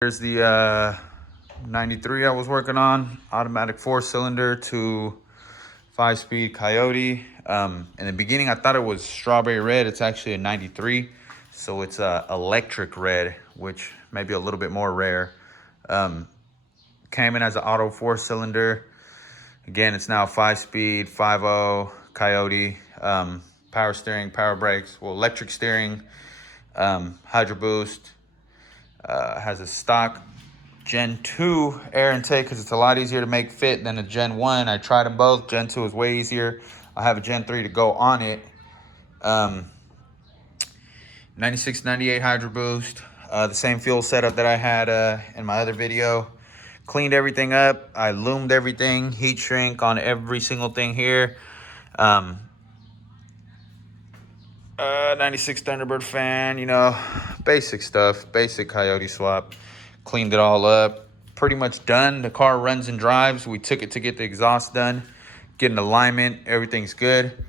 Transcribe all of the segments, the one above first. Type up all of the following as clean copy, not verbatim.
Here's the 93 I was working on, automatic 4-cylinder to 5-speed Coyote. In the beginning, I thought it was strawberry red. It's actually a 93, so it's electric red, which may be a little bit more rare. Came in as an auto 4-cylinder. Again, it's now 5-speed, 5.0 Coyote. Power steering, power brakes, well, electric steering, hydro boost. Has a stock Gen 2 air intake because it's a lot easier to make fit than a Gen 1. I tried them both. Gen 2 is way easier. I have a Gen 3 to go on it. 96, 98 hydro boost. The same fuel setup that I had in my other video. Cleaned everything up. I loomed everything. Heat shrink on every single thing here. 96 Thunderbird fan, you know, basic stuff, basic Coyote swap. Cleaned it all up. Pretty much done. The car runs and drives. We took it to get the exhaust done, get an alignment. Everything's good.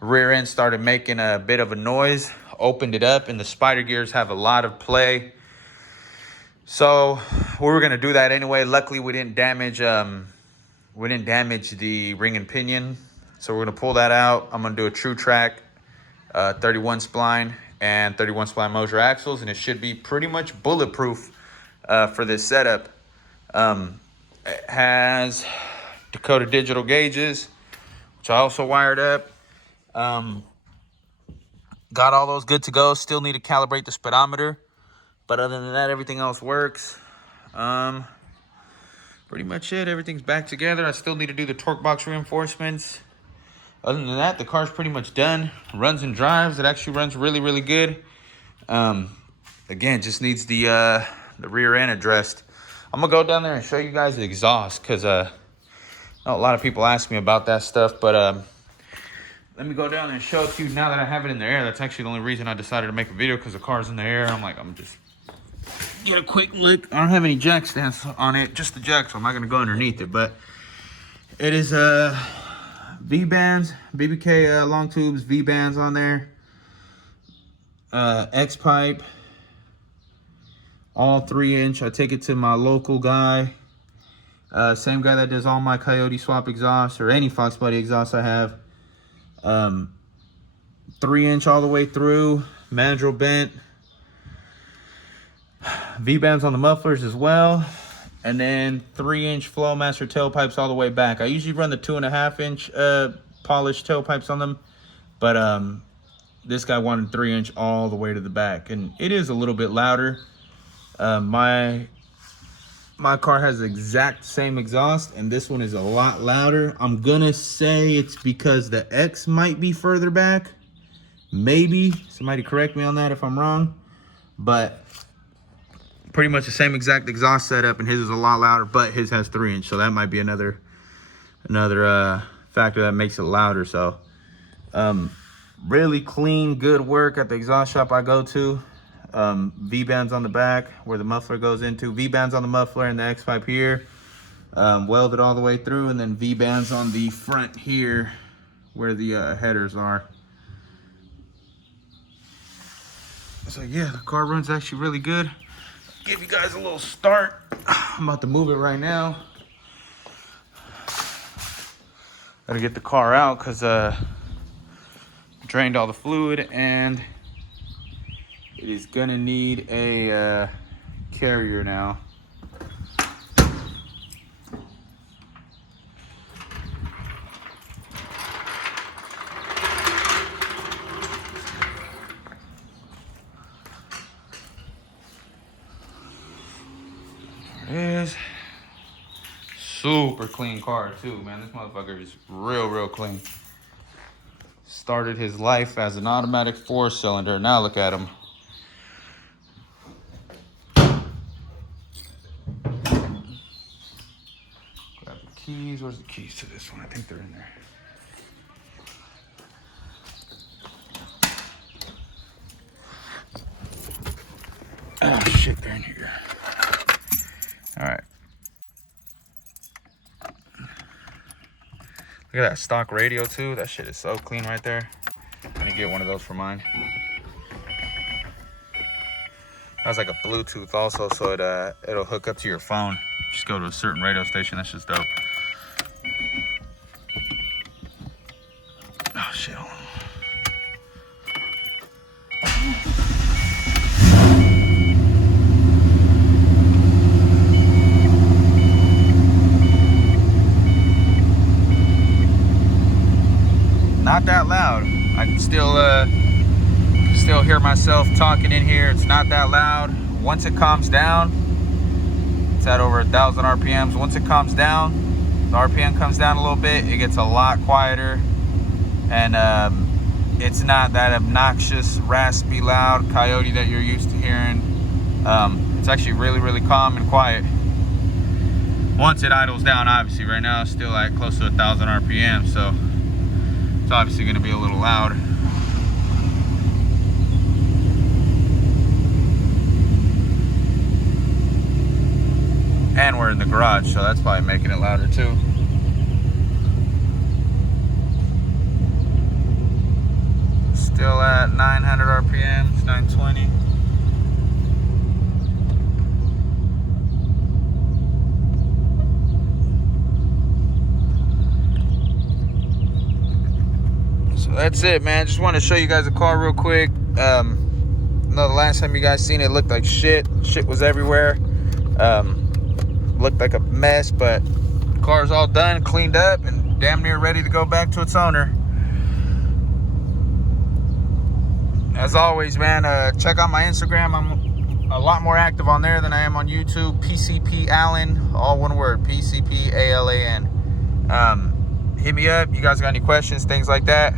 Rear end started making a bit of a noise. Opened it up, and the spider gears have a lot of play. So we were gonna do that anyway. Luckily, we didn't damage the ring and pinion. So we're gonna pull that out. I'm gonna do a true track. 31 spline and 31 spline Moser axles, and it should be pretty much bulletproof for this setup. It has Dakota digital gauges, which I also wired up. Got all those good to go. Still need to calibrate the speedometer, but other than that, everything else works. Pretty much it. Everything's back together. I still need to do the torque box reinforcements. Other than that, the car's pretty much done. Runs and drives. It actually runs really, really good. Again, just needs the rear end addressed. I'm gonna go down there and show you guys the exhaust, because a lot of people ask me about that stuff. But let me go down and show it to you now that I have it in the air. That's actually the only reason I decided to make a video, because the car's in the air. I'm just get a quick look. I don't have any jack stands on it, just the jack, so I'm not gonna go underneath it. But it is V-bands, BBK long tubes, V-bands on there. X-pipe, all 3-inch. I take it to my local guy. Same guy that does all my Coyote swap exhausts, or any foxbody exhaust I have. 3-inch all the way through, mandrel bent. V-bands on the mufflers as well. And then 3-inch Flowmaster tailpipes all the way back. I usually run the 2.5-inch polished tailpipes on them, but this guy wanted 3-inch all the way to the back, and it is a little bit louder. My car has the exact same exhaust, and this one is a lot louder. I'm gonna say it's because the X might be further back. Maybe somebody correct me on that if I'm wrong, but pretty much the same exact exhaust setup, and his is a lot louder, but his has 3-inch, so that might be another factor that makes it louder. So really clean, good work at the exhaust shop I go to. V-bands on the back where the muffler goes into, V-bands on the muffler and the X-pipe here, welded all the way through, and then V-bands on the front here where the headers are. So yeah, the car runs actually really good. Give you guys a little start. I'm about to move it right now. Gotta get the car out because drained all the fluid, and it is gonna need a carrier now. There it is. Super clean car too, man. This motherfucker is real clean. Started his life as an automatic 4-cylinder. Now look at him. Grab the keys. Where's the keys to this one? I think they're in there. Oh shit, they're in here. All right. Look at that stock radio too. That shit is so clean right there. I need to get one of those for mine. has like a Bluetooth also, so it'll hook up to your phone. Just go to a certain radio station. That's just dope. Oh shit, hold on. Not that loud. I can still hear myself talking in here. It's not that loud. Once it calms down, it's at over 1,000 RPMs. Once it calms down, the RPM comes down a little bit, it gets a lot quieter, and it's not that obnoxious, raspy, loud Coyote that you're used to hearing. It's actually really, really calm and quiet. Once it idles down, obviously. Right now it's still at close to 1,000 RPM, so it's obviously going to be a little loud. And we're in the garage, so that's probably making it louder too. Still at 900 RPMs, 920. So that's it, man. Just want to show you guys the car real quick. No, the last time you guys seen it, looked like shit. Shit was everywhere. Looked like a mess, but the car's all done, cleaned up, and damn near ready to go back to its owner. As always, man, check out my Instagram. I'm a lot more active on there than I am on YouTube. PCP Allen, all one word, PCP ALAN. Hit me up. You guys got any questions, things like that?